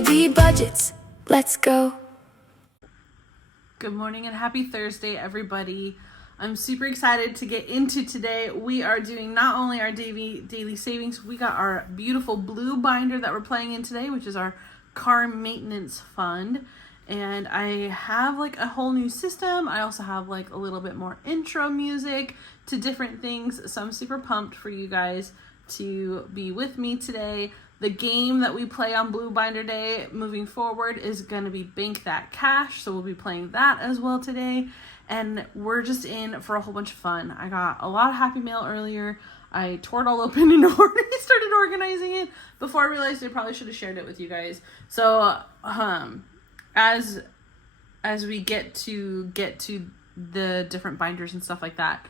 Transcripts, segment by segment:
B budgets. Let's go. Good morning and happy Thursday, everybody. I'm super excited to get into today. We are doing not only our daily savings, we got our beautiful blue binder that we're playing in today, which is our car maintenance fund. And I have like a whole new system. I also have like a little bit more intro music to different things. So I'm super pumped for you guys to be with me today. The game that we play on Blue Binder Day moving forward is going to be Bank That Cash. So we'll be playing that as well today. And we're just in for a whole bunch of fun. I got a lot of happy mail earlier. I tore it all open and already started organizing it before I realized I probably should have shared it with you guys. So, as we get to the different binders and stuff like that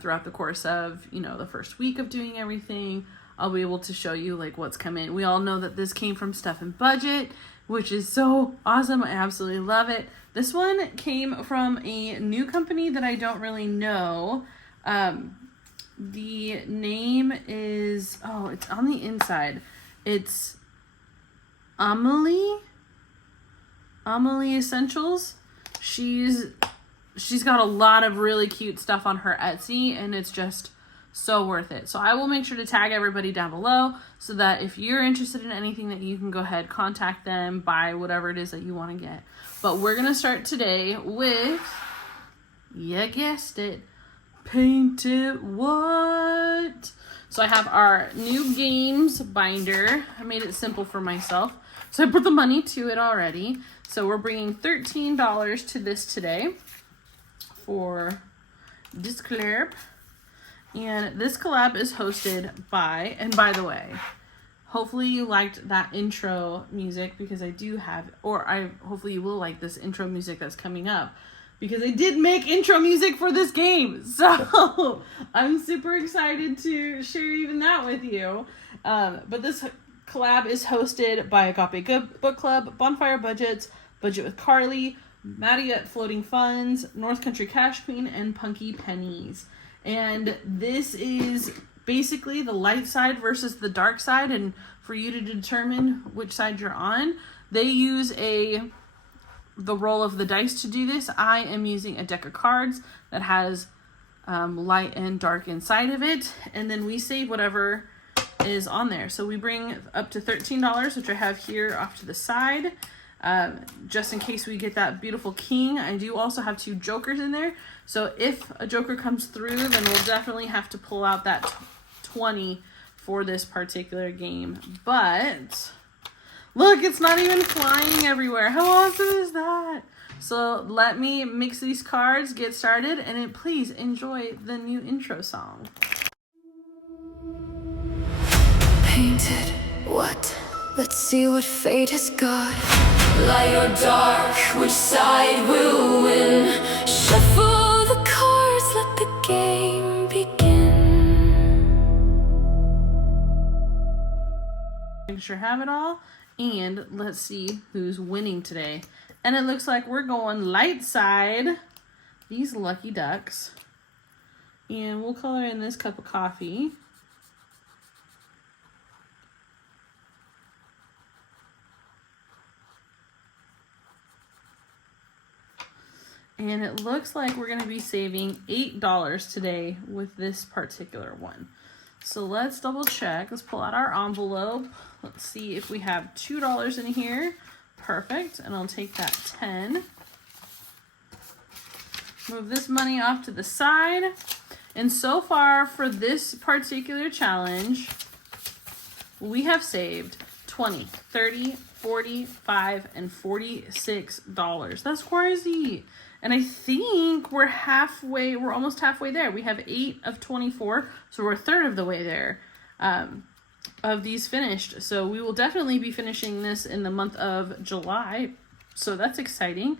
throughout the course of the first week of doing everything, I'll be able to show you like what's come in. We all know that this came from Stuff and Budget, which is so awesome. I absolutely love it. This one came from a new company that I don't really know. The name is, it's on the inside. It's amillieessentials. She's got a lot of really cute stuff on her Etsy, and it's just so worth it. So I will make sure to tag everybody down below so that if you're interested in anything, that you can go ahead, contact them, buy whatever it is that you want to get. But we're gonna start today with, you guessed it, Paint It What? So I have our new games binder. I made it simple for myself, so I put the money to it already. So we're bringing $13 to this today for this collab. And this collab is hosted by, and by the way, hopefully you liked that intro music, because I do have, hopefully you will like this intro music that's coming up, because I did make intro music for this game. So I'm super excited to share even that with you. But this collab is hosted by Agape Book Club, Bonfire Budgets, Budget with Carly, Maddie at Floating Funds, North Country Cash Queen, and Punky Pennies. And this is basically the light side versus the dark side, and for you to determine which side you're on, they use the roll of the dice to do this. I am using a deck of cards that has light and dark inside of it, and then we save whatever is on there. So we bring up to $13, which I have here off to the side, just in case we get that beautiful king. I do also have 2 jokers in there, so if a joker comes through, then we'll definitely have to pull out that 20 for this particular game. But look, it's not even flying everywhere. How awesome is that? So let me mix these cards, get started, and please enjoy the new intro song. Painted what? Let's see what fate has got. Light or dark, which side will win? Shuffle the cards, let the game begin. Make sure I have it all, and let's see who's winning today. And it looks like we're going light side, these lucky ducks. And we'll color in this cup of coffee. And it looks like we're going to be saving $8 today with this particular one. So let's double check. Let's pull out our envelope. Let's see if we have $2 in here. Perfect. And I'll take that 10. Move this money off to the side. And so far for this particular challenge, we have saved $20, $30, $45, and $46. That's crazy. And I think we're almost halfway there. We have 8 of 24, so we're a third of the way there of these finished. So we will definitely be finishing this in the month of July. So that's exciting.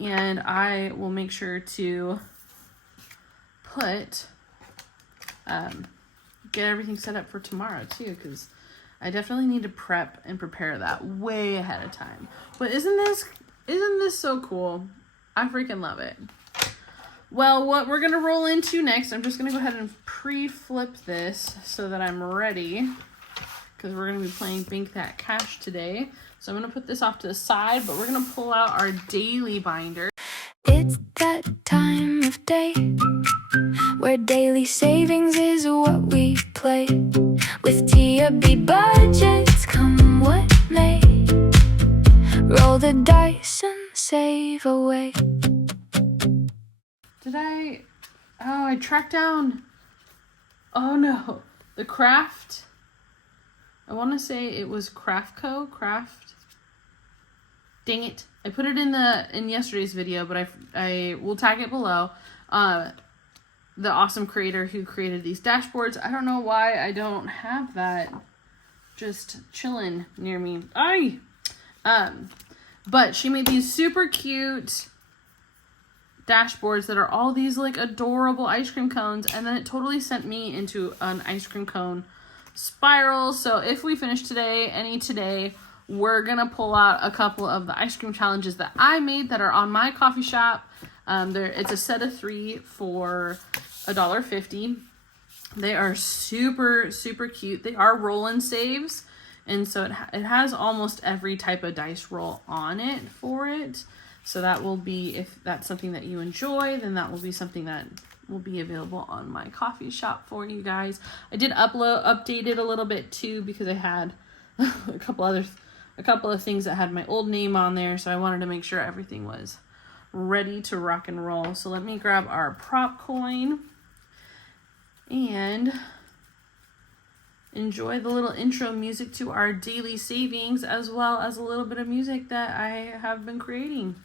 And I will make sure to get everything set up for tomorrow too, because I definitely need to prep and prepare that way ahead of time. But isn't this so cool? I freaking love it. Well, what we're going to roll into next, I'm just going to go ahead and pre-flip this so that I'm ready, because we're going to be playing Bank That Cash today. So I'm going to put this off to the side, but we're going to pull out our daily binder. It's that time of day where daily savings is what we play. With Dayyyy budgets, come what may. Roll the dice and save away. I tracked down, oh no, the Craft, I want to say it was Craft, dang it. I put it in yesterday's video, but I will tag it below. The awesome creator who created these dashboards. I don't know why I don't have that just chilling near me. But she made these super cute dashboards that are all these like adorable ice cream cones, and then it totally sent me into an ice cream cone spiral. So if we finish today, we're gonna pull out a couple of the ice cream challenges that I made that are on my coffee shop. It's a set of 3 for $1.50. They are super, super cute. They are roll and saves, and so it has almost every type of dice roll on it for it. So that will be, if that's something that you enjoy, then that will be something that will be available on my coffee shop for you guys. I did update it a little bit too, because I had a couple of things that had my old name on there, so I wanted to make sure everything was ready to rock and roll. So let me grab our prop coin and enjoy the little intro music to our daily savings, as well as a little bit of music that I have been creating.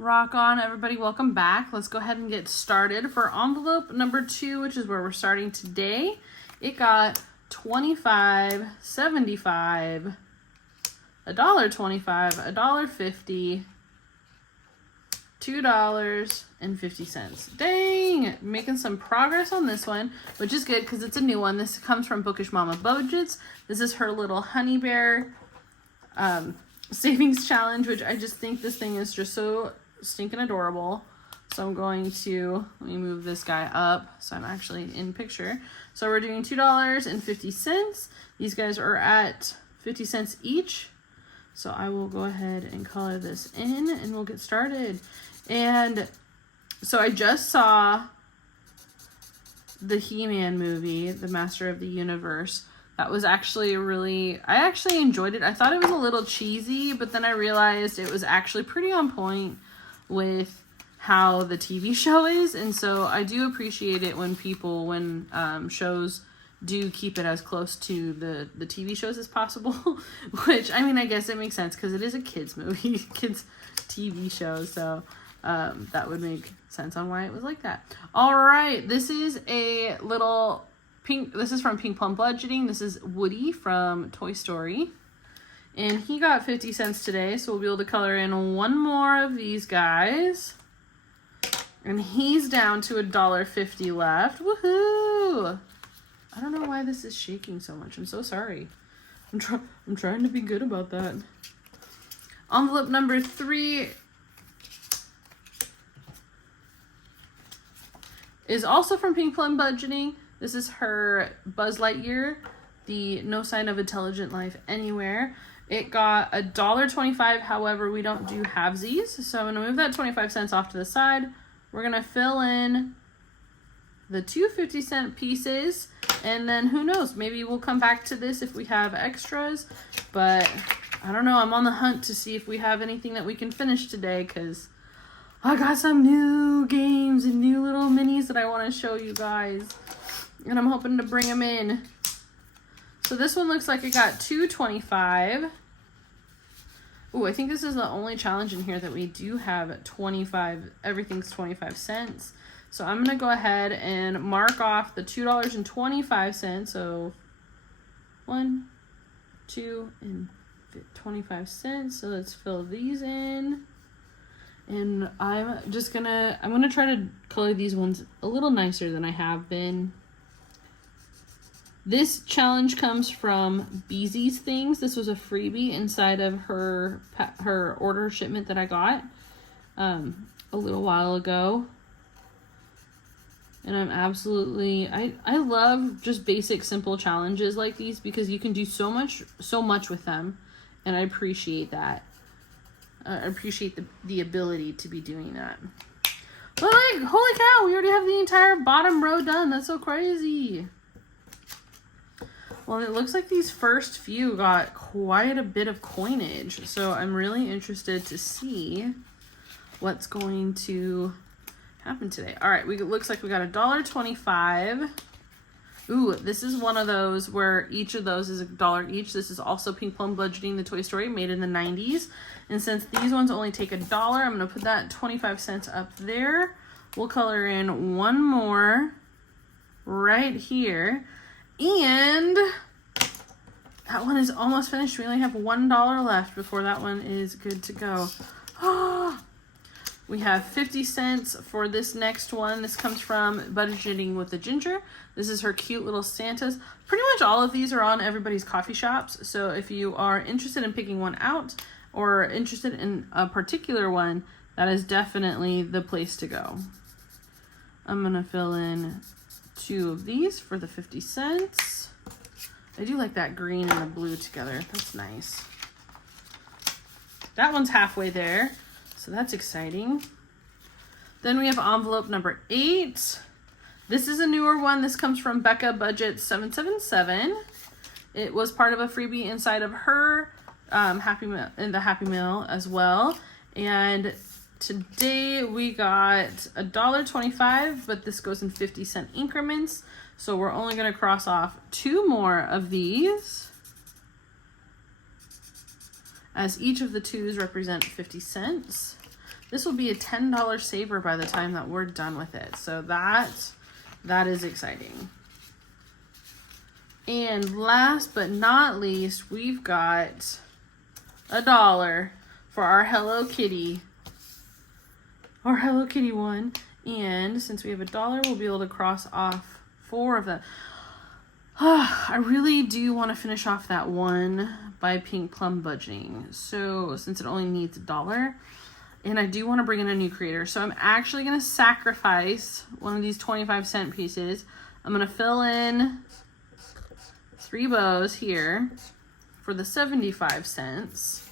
Rock on, everybody. Welcome back. Let's go ahead and get started. For envelope number 2, which is where we're starting today, it got $25, $75, $1.25, $1.50, $2.50. Dang, making some progress on this one, which is good because it's a new one. This comes from Bookish Mama Budgets. This is her little honey bear savings challenge, which I just think this thing is just so stinking adorable. So I'm going to, let me move this guy up so I'm actually in picture. So we're doing $2.50. These guys are at 50 cents each. So I will go ahead and color this in and we'll get started. And so I just saw the He-Man movie, The Master of the Universe. That was actually I actually enjoyed it. I thought it was a little cheesy, but then I realized it was actually pretty on point with how the TV show is. And so I do appreciate it when shows do keep it as close to the TV shows as possible, which, I mean, I guess it makes sense because it is a kids movie, kids TV show. So that would make sense on why it was like that. All right. This is a little pink. This is from Pink Plum Budgeting. This is Woody from Toy Story. And he got 50 cents today, so we'll be able to color in one more of these guys. And he's down to $1.50 left. Woohoo! I don't know why this is shaking so much. I'm so sorry. I'm trying to be good about that. Envelope number 3 is also from Pink Plum Budgeting. This is her Buzz Lightyear, the No Sign of Intelligent Life Anywhere. It got $1.25. However, we don't do halvesies, so I'm gonna move that 25 cents off to the side. We're gonna fill in the 2 50-cent pieces, and then who knows, maybe we'll come back to this if we have extras, but I don't know. I'm on the hunt to see if we have anything that we can finish today, because I got some new games and new little minis that I want to show you guys, and I'm hoping to bring them in. So this one looks like it got $2.25. Ooh, I think this is the only challenge in here that we do have 25. Everything's 25 cents. So I'm going to go ahead and mark off the $2.25. So 1, 2, and 25 cents. So let's fill these in. And I'm going to try to color these ones a little nicer than I have been. This challenge comes from Beezy's Things. This was a freebie inside of her order shipment that I got a little while ago. And I'm absolutely, I love just basic, simple challenges like these because you can do so much with them. And I appreciate that. I appreciate the ability to be doing that. But like, holy cow, we already have the entire bottom row done. That's so crazy. Well, it looks like these first few got quite a bit of coinage. So I'm really interested to see what's going to happen today. All right, it looks like we got $1.25. Ooh, this is one of those where each of those is $1 each. This is also Pink Plum Budgeting, the Toy Story, made in the 90s. And since these ones only take $1, I'm going to put that 25 cents up there. We'll color in one more right here. And that one is almost finished. We only have $1 left before that one is good to go. We have 50 cents for this next one. This comes from Budgeting with the Ginger. This is her cute little Santas. Pretty much all of these are on everybody's coffee shops. So if you are interested in picking one out or interested in a particular one, that is definitely the place to go. I'm going to fill in 2 of these for the 50 cents. I do like that green and the blue together. That's nice. That one's halfway there. So that's exciting. Then we have envelope number 8. This is a newer one. This comes from Becca Budget 777. It was part of a freebie inside of her Happy Meal as well. And today we got $1.25, but this goes in 50-cent increments. So we're only going to cross off 2 more of these, as each of the 2s represent 50 cents. This will be a $10 saver by the time that we're done with it. So that is exciting. And last but not least, we've got $1 for our Hello Kitty. Our Hello Kitty one. And since we have $1, we'll be able to cross off 4 of them. I really do want to finish off that one by Pink Plum Budgeting. So since it only needs $1, and I do want to bring in a new creator, so I'm actually going to sacrifice one of these 25-cent pieces. I'm going to fill in 3 bows here for the 75 cents.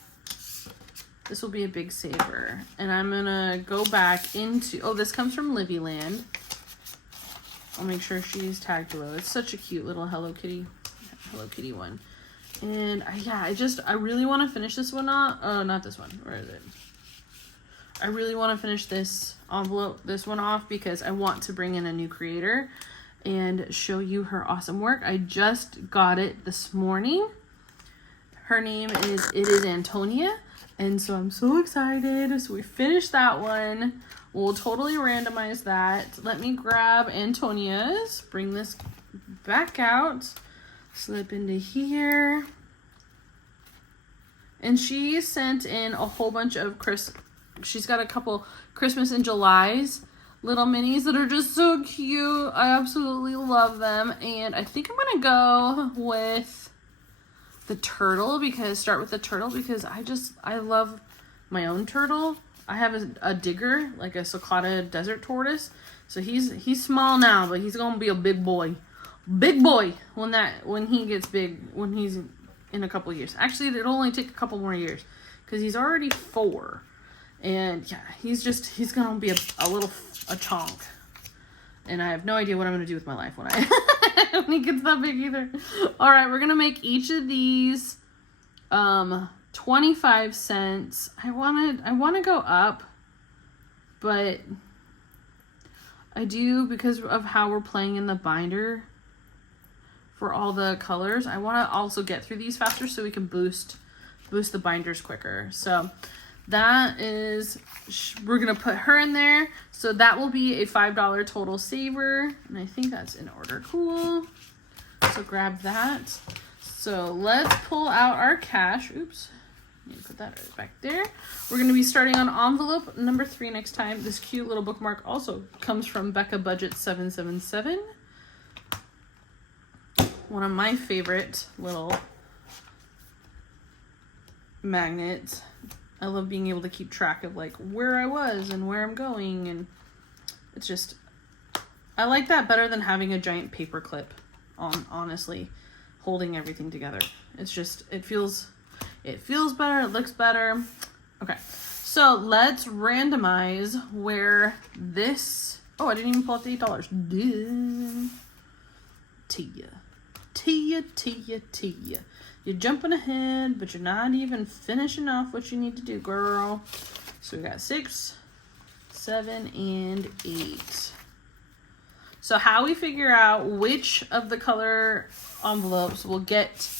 This will be a big saver. And I'm going to go back into, oh, this comes from Livyland. I'll make sure she's tagged below. It's such a cute little Hello Kitty one. And I really want to finish this one off. Oh, not this one. Where is it? I really want to finish this one off because I want to bring in a new creator and show you her awesome work. I just got it this morning. Her name is Antonia. And so I'm so excited. So we finished that one. We'll totally randomize that. Let me grab Antonia's. Bring this back out. Slip into here. And she sent in a whole bunch of she's got a couple Christmas in July's little minis that are just so cute. I absolutely love them. And I think I'm gonna go with the turtle, because I love my own turtle. I have a digger, like a sulcata desert tortoise. So he's small now, but he's gonna be a big boy. Big boy when he gets big, when he's in a couple years. Actually, it'll only take a couple more years because he's already 4. And yeah, he's gonna be a chonk. And I have no idea what I'm gonna do with my life when when he gets that big either. All right, we're gonna make each of these 25 cents. I want to go up, but I do, because of how we're playing in the binder for all the colors, I want to also get through these faster so we can boost the binders quicker. So that is, we're gonna put her in there, so that will be a $5 total saver, and I think that's in order. Cool. So grab that. So let's pull out our cash. Oops, need to put that right back there. We're gonna be starting on envelope number 3 next time. This cute little bookmark also comes from Becca Budget 777. One of my favorite little magnets. I love being able to keep track of like where I was and where I'm going, and it's just, I like that better than having a giant paper clip on, honestly, holding everything together. It's just, it feels better, it looks better. Okay, so let's randomize where this, oh, I didn't even pull out the $8. Tia. You're jumping ahead, but you're not even finishing off what you need to do, girl. So we got 6, 7, and 8. So how we figure out which of the color envelopes will get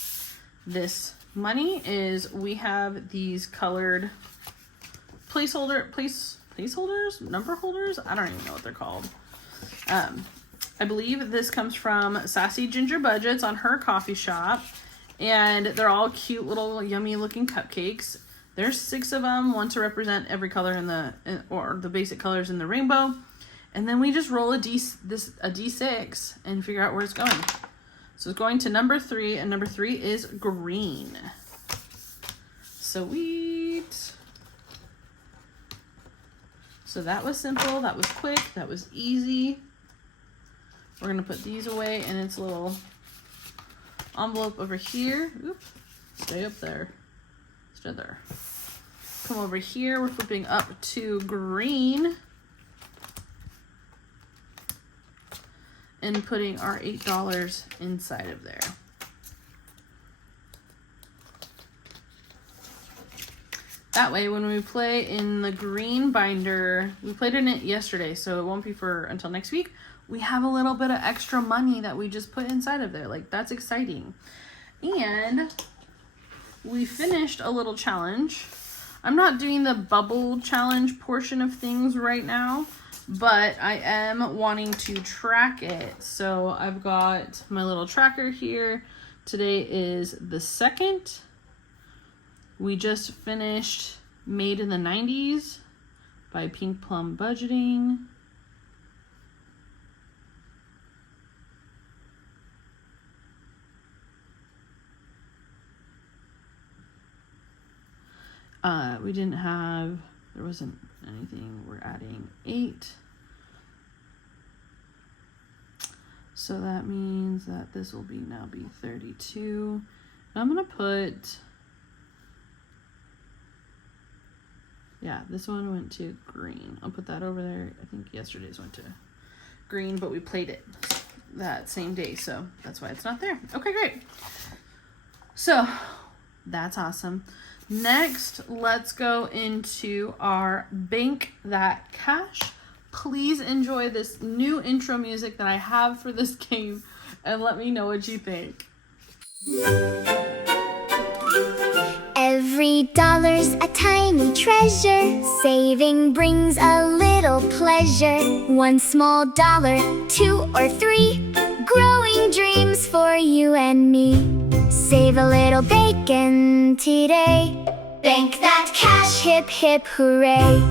this money is we have these colored placeholders, number holders. I don't even know what they're called. I believe this comes from Sassy Ginger Budgets on her coffee shop. And they're all cute little yummy looking cupcakes. There's 6 of them, one to represent every color or the basic colors in the rainbow. And then we just roll a D6 and figure out where it's going. So it's going to number 3, and number 3 is green. Sweet. So that was simple, that was quick, that was easy. We're gonna put these away in its little envelope over here. Oops, stay up there. Stay there. Come over here. We're flipping up to green and putting our $8 inside of there. That way, when we play in the green binder, we played in it yesterday, so it won't be until next week. We have a little bit of extra money that we just put inside of there. Like, that's exciting. And we finished a little challenge. I'm not doing the bubble challenge portion of things right now, but I am wanting to track it. So I've got my little tracker here. Today is the 2nd. We just finished Made in the 90s by Pink Plum Budgeting. There wasn't anything. We're adding 8. So that means that this will now be 32. I'm gonna put, yeah, this one went to green. I'll put that over there. I think yesterday's went to green, but we played it that same day, so that's why it's not there. Okay, great. So that's awesome. Next, let's go into our Bank That Cash. Please enjoy this new intro music that I have for this game and let me know what you think. Every dollar's a tiny treasure. Saving brings a little pleasure. 1 small dollar, 2 or 3. Growing dreams for you and me. Save a little bacon today. Bank that cash, hip hip hooray.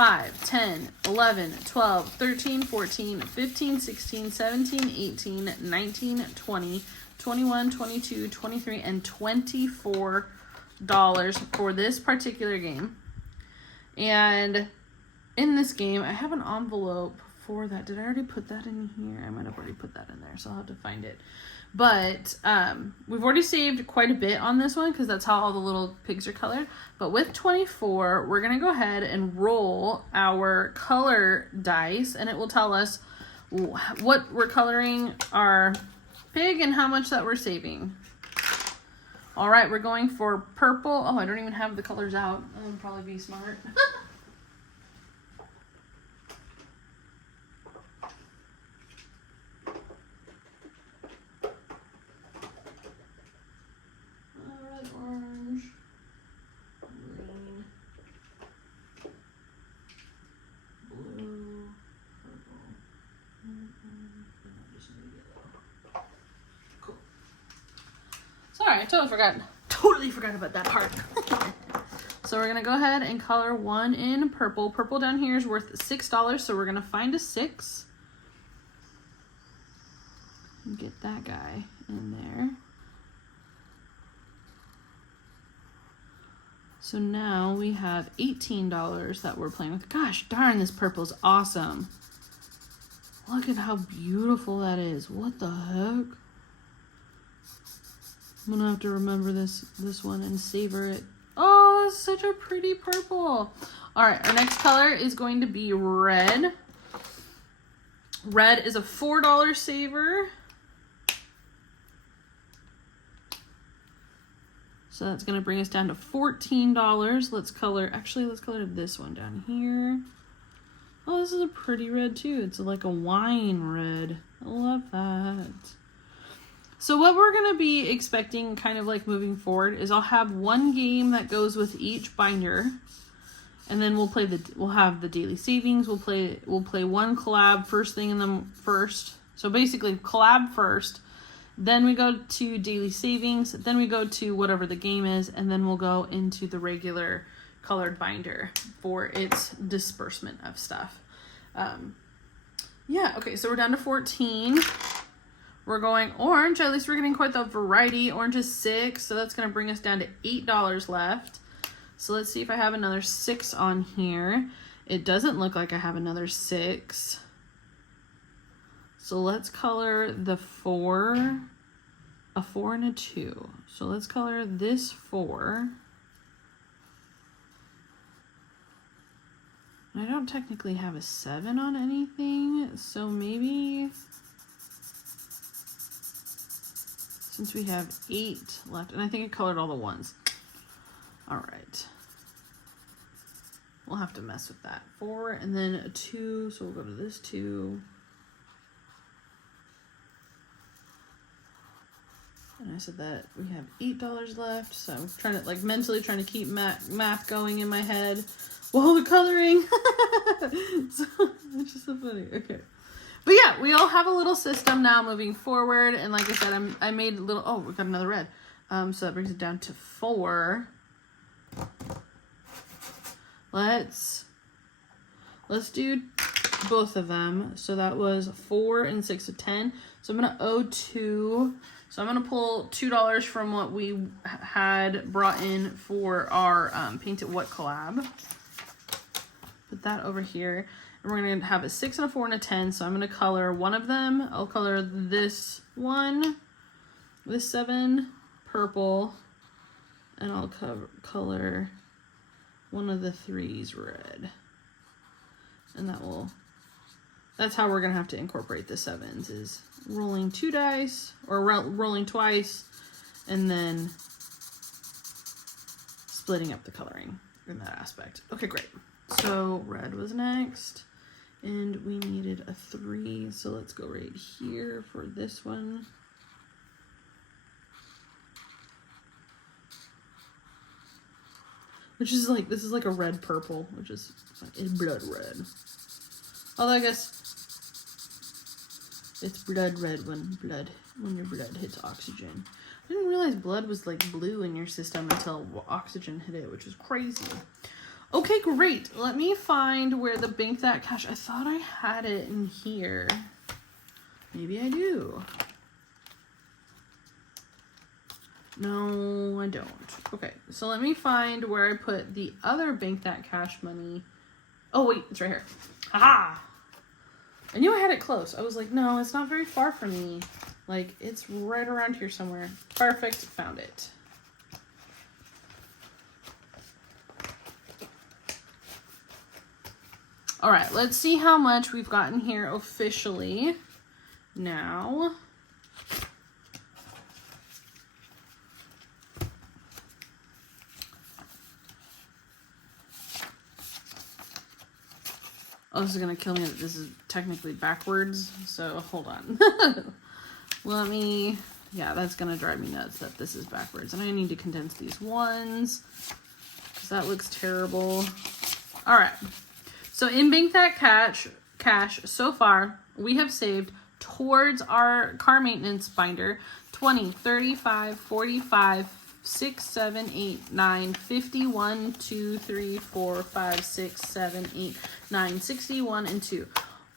5, 10, 11, 12, 13, 14, 15, 16, 17, 18, 19, 20, 21, 22, 23, and $24 for this particular game. And in this game, I have an envelope for that. Did I already put that in here? I might have already put that in there, so I'll have to find it. But we've already saved quite a bit on this one because that's how all the little pigs are colored. But with 24, we're going to go ahead and roll our color dice, and it will tell us what we're coloring our pig and how much that we're saving. All right, we're going for purple. Oh, I don't even have the colors out. That would probably be smart. Orange, green, blue, purple, and just yellow. Cool. Sorry, I totally forgot about that part. So we're gonna go ahead and color one in purple. Purple down here is worth $6, so we're gonna find a 6 and get that guy in there. So now we have $18 that we're playing with. Gosh darn, this purple's awesome. Look at how beautiful that is. What the heck? I'm gonna have to remember this one and savor it. Oh, that's such a pretty purple. All right, our next color is going to be red. Red is a $4 saver. So that's going to bring us down to $14. Let's color this one down here. Oh, this is a pretty red too. It's like a wine red. I love that. So what we're going to be expecting kind of like moving forward is I'll have one game that goes with each binder. And then we'll have the daily savings. We'll play one collab first thing in the first. So basically collab first. Then we go to daily savings, then we go to whatever the game is, and then we'll go into the regular colored binder for its disbursement of stuff. Yeah, okay, so we're down to 14. We're going orange. At least we're getting quite the variety. Orange is 6, so that's going to bring us down to $8 left. So let's see if I have another 6 on here. It doesn't look like I have another 6. So let's color the 4, a 4 and a 2. So let's color this 4. I don't technically have a 7 on anything, so maybe since we have 8 left, and I think I colored all the ones. All right. We'll have to mess with that. 4 and then a 2, so we'll go to this 2. And I said that we have $8 left, so I'm trying to mentally trying to keep math going in my head while we're coloring. So it's just so funny. Okay, but yeah, we all have a little system now moving forward, and like I said, I made a little. Oh, we got another red. So that brings it down to 4. Let's do both of them. So that was 4 and 6 of 10. So I'm gonna owe 2. So I'm going to pull $2 from what we had brought in for our Paint It What collab. Put that over here. And we're going to have a 6 and a 4 and a 10. So I'm going to color one of them. I'll color this one, this 7, purple. And I'll color one of the 3s red. And that's how we're going to have to incorporate the 7s, is rolling 2 dice, or rolling twice, and then splitting up the coloring in that aspect. Okay, great. So red was next, and we needed a 3, so let's go right here for this one. Which is like, this is like a red purple, which is blood red. Although I guess it's blood red when your blood hits oxygen. I didn't realize blood was like blue in your system until oxygen hit it, which is crazy. Okay, great. Let me find where the bank that cash. I thought I had it in here. Maybe I do. No, I don't. Okay, so let me find where I put the other bank that cash money. Oh, wait, it's right here. Haha! I knew I had it close. I was like, no, it's not very far from me. Like, it's right around here somewhere. Perfect, found it. All right, let's see how much we've gotten here officially now. Oh, this is gonna kill me that this is technically backwards, so hold on. Let me, yeah, that's gonna drive me nuts that this is backwards. And I need to condense these ones, because that looks terrible. All right, so in Bank That Cash, so far, we have saved towards our car maintenance binder 20, 35, 45, 6, 7, 8, 9, 50, 1, 2, 3, 4, 5, 6, 7, 8, 9, 61, and 2.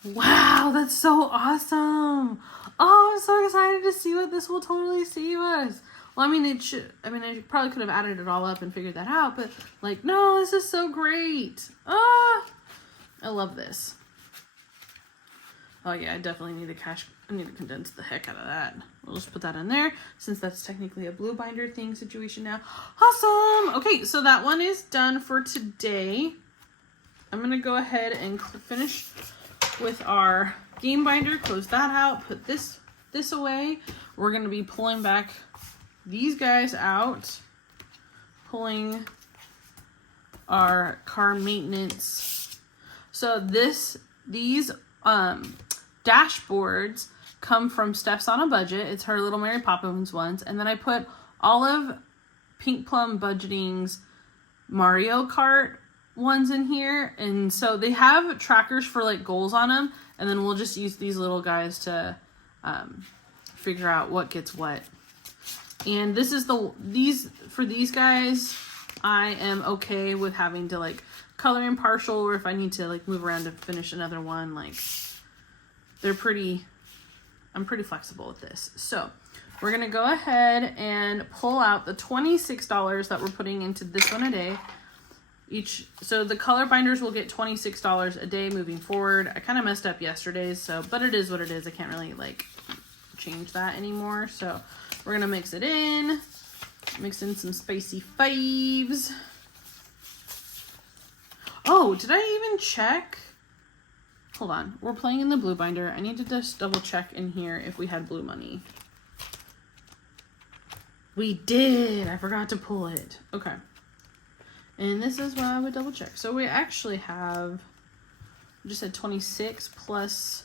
Wow, that's so awesome. Oh, I'm so excited to see what this will totally save us. Well, I mean, I probably could have added it all up and figured that out, but like, no, this is so great. Ah, I love this. Oh yeah, I definitely need I need to condense the heck out of that. We'll just put that in there since that's technically a blue binder thing situation now. Awesome. Okay, so that one is done for today. I'm gonna go ahead and finish with our game binder, close that out, put this away. We're gonna be pulling back these guys out, pulling our car maintenance. So these dashboards come from Steph's on a Budget. It's her Little Mary Poppins ones. And then I put all of Pink Plum Budgeting's Mario Kart ones in here. And so they have trackers for like goals on them. And then we'll just use these little guys to figure out what gets what. And this is for these guys, I am okay with having to like color in partial, or if I need to like move around to finish another one, like I'm pretty flexible with this. So we're gonna go ahead and pull out the $26 that we're putting into this one a day. So the color binders will get $26 a day moving forward. I kind of messed up yesterday's, but it is what it is. I can't really like change that anymore. So we're gonna mix it in, mix in some spicy fives. Oh, did I even check? Hold on, we're playing in the blue binder. I need to just double check in here if we had blue money. We did, I forgot to pull it. Okay. And this is why I would double check. So we actually have, I just said 26 plus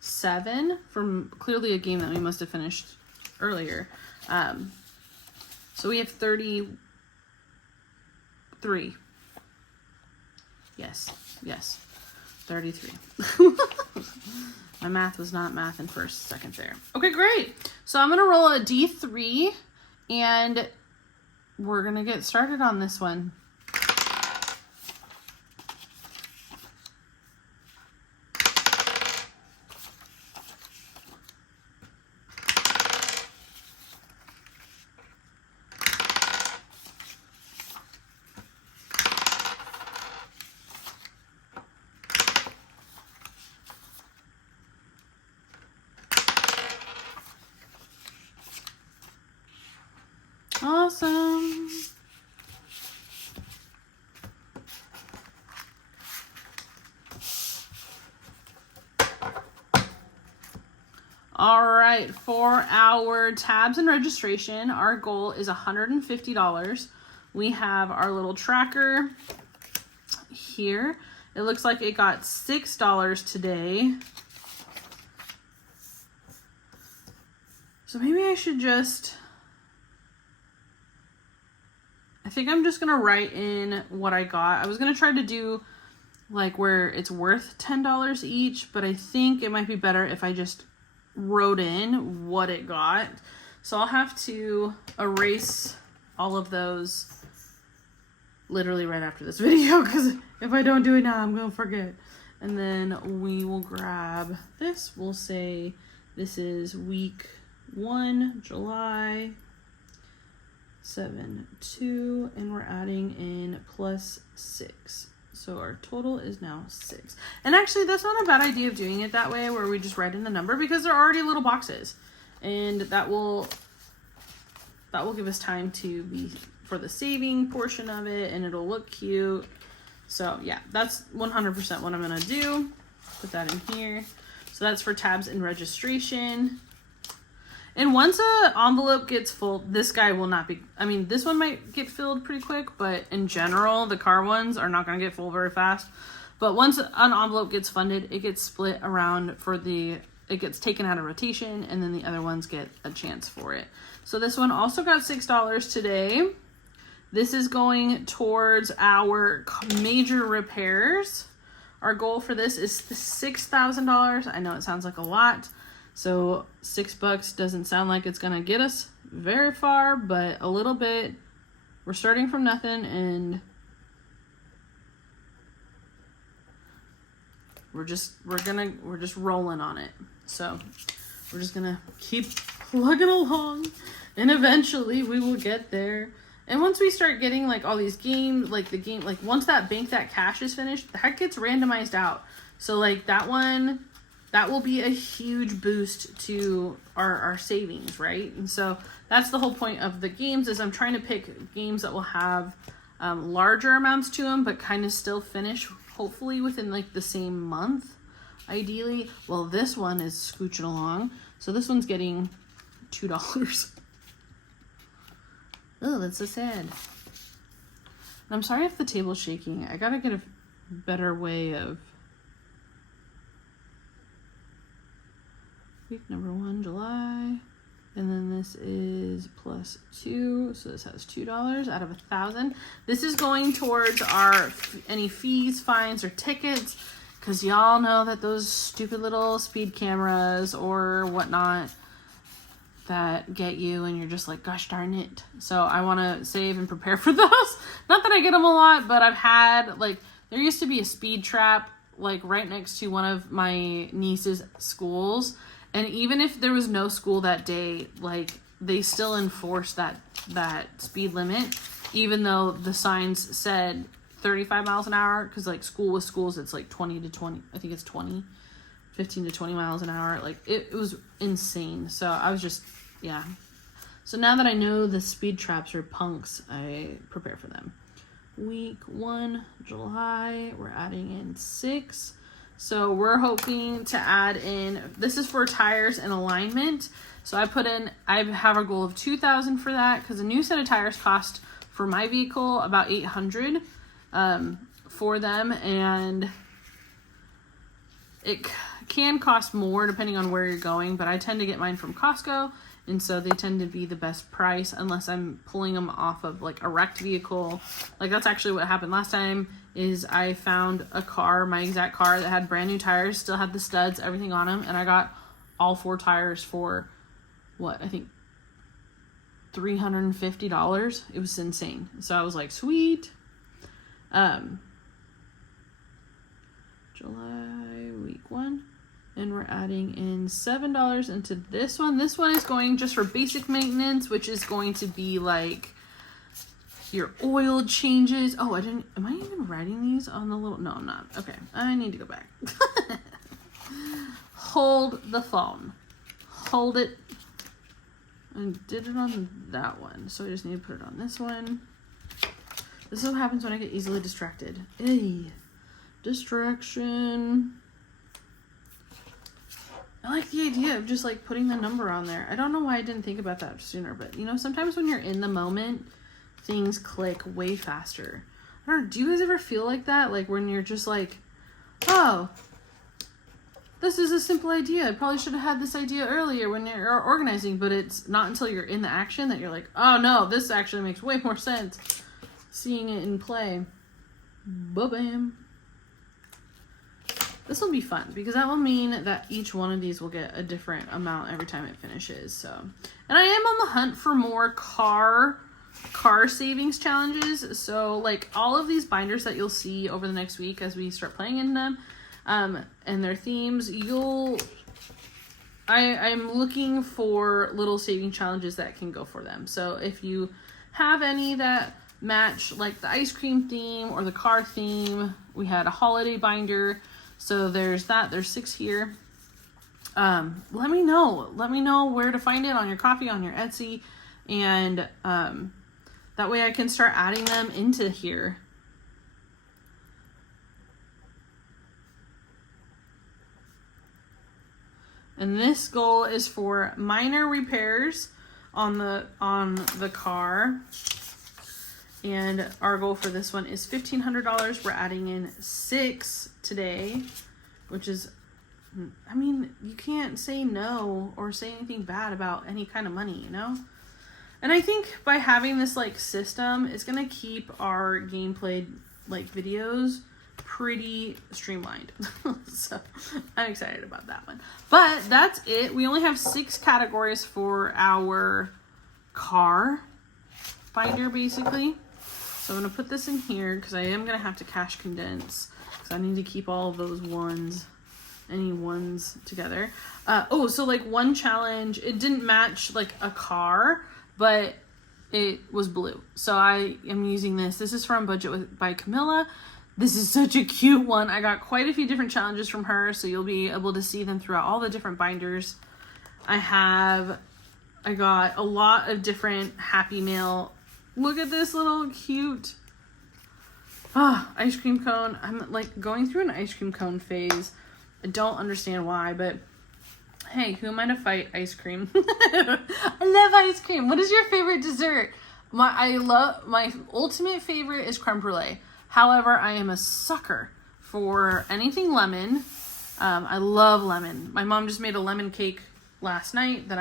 7 from clearly a game that we must have finished earlier. So we have 33. Yes, 33. My math was not math in first second there. Okay, great. So I'm gonna roll a D3 and we're gonna get started on this one. Awesome. All right, for our tabs and registration, our goal is $150. We have our little tracker here. It looks like it got $6 today. So maybe I should just, I think I'm just gonna write in what I got. I was gonna try to do like where it's worth $10 each, but I think it might be better if I just wrote in what it got. So I'll have to erase all of those literally right after this video, because if I don't do it now, I'm going to forget. And then we will grab this. We'll say this is week 1, July 7/2, and we're adding in +6. So our total is now 6. And actually, that's not a bad idea of doing it that way, where we just write in the number, because they're already little boxes, and that will give us time to be for the saving portion of it, and it'll look cute. So yeah, that's 100% what I'm gonna do. Put that in here. So that's for tabs and registration. And once an envelope gets full, this guy will not be, I mean, this one might get filled pretty quick, but in general, the car ones are not gonna get full very fast. But once an envelope gets funded, it gets split around it gets taken out of rotation, and then the other ones get a chance for it. So this one also got $6 today. This is going towards our major repairs. Our goal for this is $6,000. I know it sounds like a lot. So $6 doesn't sound like it's gonna get us very far, but a little bit. We're starting from nothing, and we're just rolling on it. So we're just gonna keep plugging along, and eventually we will get there. And once we start getting like all these games, like once that bank that cash is finished, that gets randomized out. So like that one, that will be a huge boost to our savings, right? And so that's the whole point of the games, is I'm trying to pick games that will have larger amounts to them, but kind of still finish hopefully within like the same month, ideally. Well, this one is scooching along. So this one's getting $2. Oh, that's so sad. And I'm sorry if the table's shaking. I gotta get a better way of... Week number 1, July. And then this is +2. So this has $2 out of 1,000. This is going towards our any fees, fines, or tickets. Because y'all know that those stupid little speed cameras or whatnot that get you, and you're just like, gosh darn it. So I want to save and prepare for those. Not that I get them a lot, but I've had, like, there used to be a speed trap like right next to one of my niece's schools, and even if there was no school that day, like, they still enforced that speed limit, even though the signs said 35 miles an hour, because like school with schools, it's like 20 to 20, I think it's 15 to 20 miles an hour. Like it was insane. So I was just, yeah. So now that I know the speed traps are punks, I prepare for them. Week 1, July, we're adding in 6. So we're hoping to add in, this is for tires and alignment. So I have a goal of 2,000 for that, because a new set of tires cost for my vehicle about $800 for them, and it can cost more depending on where you're going, but I tend to get mine from Costco, and so they tend to be the best price unless I'm pulling them off of like a wrecked vehicle. Like that's actually what happened last time, is I found a car, my exact car, that had brand new tires, still had the studs, everything on them, and I got all 4 tires for what, I think $350. It was insane. So I was like, sweet. July week 1, and we're adding in $7 into this one. This one is going just for basic maintenance, which is going to be like your oil changes. Oh, am I even writing these on the little, no, I'm not. Okay, I need to go back. Hold the phone. Hold it. I did it on that one, so I just need to put it on this one. This is what happens when I get easily distracted. Hey, distraction. I like the idea of just like putting the number on there. I don't know why I didn't think about that sooner, but you know, sometimes when you're in the moment, things click way faster. I don't know, do you guys ever feel like that? Like when you're just like, oh, this is a simple idea. I probably should have had this idea earlier when you're organizing, but it's not until you're in the action that you're like, oh no, this actually makes way more sense. Seeing it in play. Ba-bam. This will be fun because that will mean that each one of these will get a different amount every time it finishes. So, and I am on the hunt for more car car savings challenges. So like all of these binders that you'll see over the next week as we start playing in them, and their themes, I'm looking for little saving challenges that can go for them. So if you have any that match like the ice cream theme or the car theme, we had a holiday binder. So there's that. There's 6 here. Let me know where to find it on your KOFI, on your Etsy, and that way I can start adding them into here. And this goal is for minor repairs on the car. And our goal for this one is $1,500. We're adding in 6 today, which is, I mean, you can't say no or say anything bad about any kind of money, you know? And I think by having this like system, it's gonna keep our gameplay like videos pretty streamlined. So I'm excited about that one. But that's it. We only have 6 categories for our car binder basically. So I'm going to put this in here because I am going to have to cash condense because I need to keep all of those any ones together. So like one challenge, it didn't match like a car, but it was blue. So I am using this. This is from Budget by Camilla. This is such a cute one. I got quite a few different challenges from her, so you'll be able to see them throughout all the different binders. I got a lot of different Happy Mail. Look at this little cute ice cream cone. I'm like going through an ice cream cone phase. I don't understand why, but hey, who am I to fight ice cream? I love ice cream. What is your favorite dessert? My ultimate favorite is creme brulee. However, I am a sucker for anything lemon. I love lemon. My mom just made a lemon cake last night that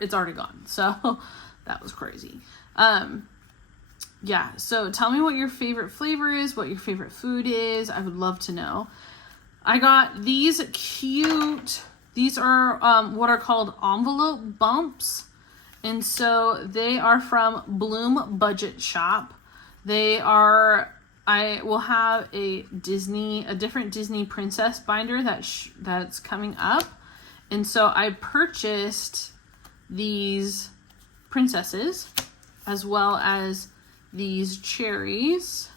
it's already gone. So that was crazy. Yeah, so tell me what your favorite flavor is, what your favorite food is. I would love to know. I got these these are what are called envelope bumps. And so they are from Bloom Budget Shop. I will have a different Disney princess binder that's coming up. And so I purchased these princesses as well as these cherries.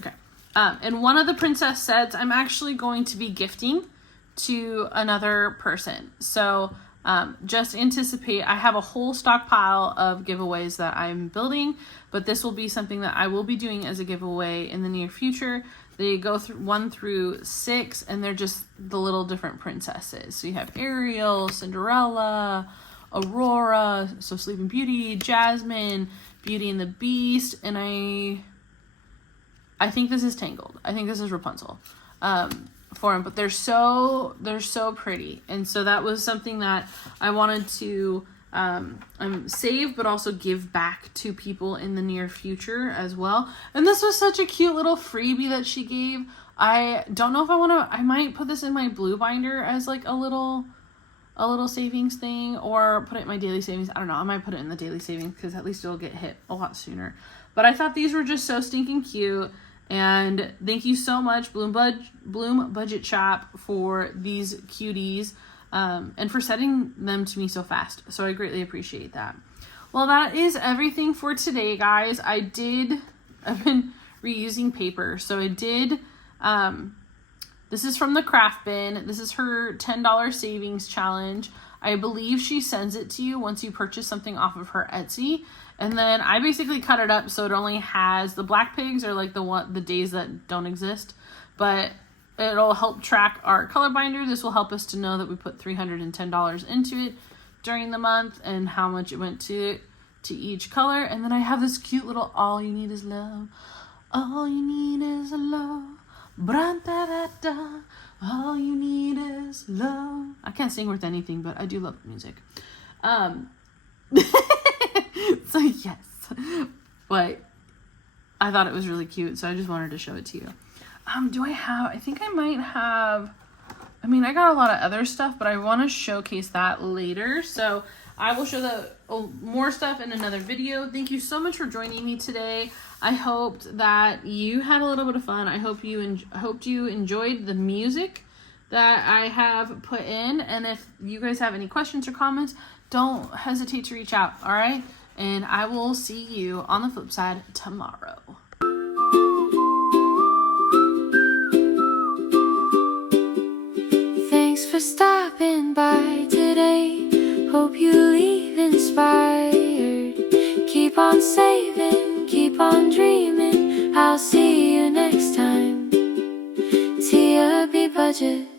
Okay. And one of the princess sets I'm actually going to be gifting to another person. So just anticipate, I have a whole stockpile of giveaways that I'm building, but this will be something that I will be doing as a giveaway in the near future. They go through 1 through 6, and they're just the little different princesses. So you have Ariel, Cinderella, Aurora, so Sleeping Beauty, Jasmine, Beauty and the Beast, and I think this is Tangled. I think this is Rapunzel. For them, but they're so pretty, and so that was something that I wanted to save, but also give back to people in the near future as well. And this was such a cute little freebie that she gave. I don't know if I might put this in my blue binder as like a little savings thing, or put it in my daily savings. I don't know. I might put it in the daily savings because at least it'll get hit a lot sooner. But I thought these were just so stinking cute. And thank you so much, Bloom Budget Shop, for these cuties, and for sending them to me so fast. So I greatly appreciate that. Well, that is everything for today, guys. I've been reusing paper. So I did, this is from the Craft Bin. This is her $10 savings challenge. I believe she sends it to you once you purchase something off of her Etsy. And then I basically cut it up so it only has the black pigs or like the days that don't exist. But it'll help track our color binder. This will help us to know that we put $310 into it during the month and how much it went to each color. And then I have this cute little All You Need Is Love. All you need is love. Bra-da-da-da. All you need is love. I can't sing worth anything, but I do love the music. So yes, but I thought it was really cute, so I just wanted to show it to you. I think I might have, I got a lot of other stuff, but I want to showcase that later. So I will show the more stuff in another video. Thank you so much for joining me today. I hoped that you had a little bit of fun. I hope you enjoyed the music that I have put in. And if you guys have any questions or comments, don't hesitate to reach out, all right? And I will see you on the flip side tomorrow. Thanks for stopping by today. Hope you leave inspired. Keep on saving, keep on dreaming. I'll see you next time. Dayyyy budget.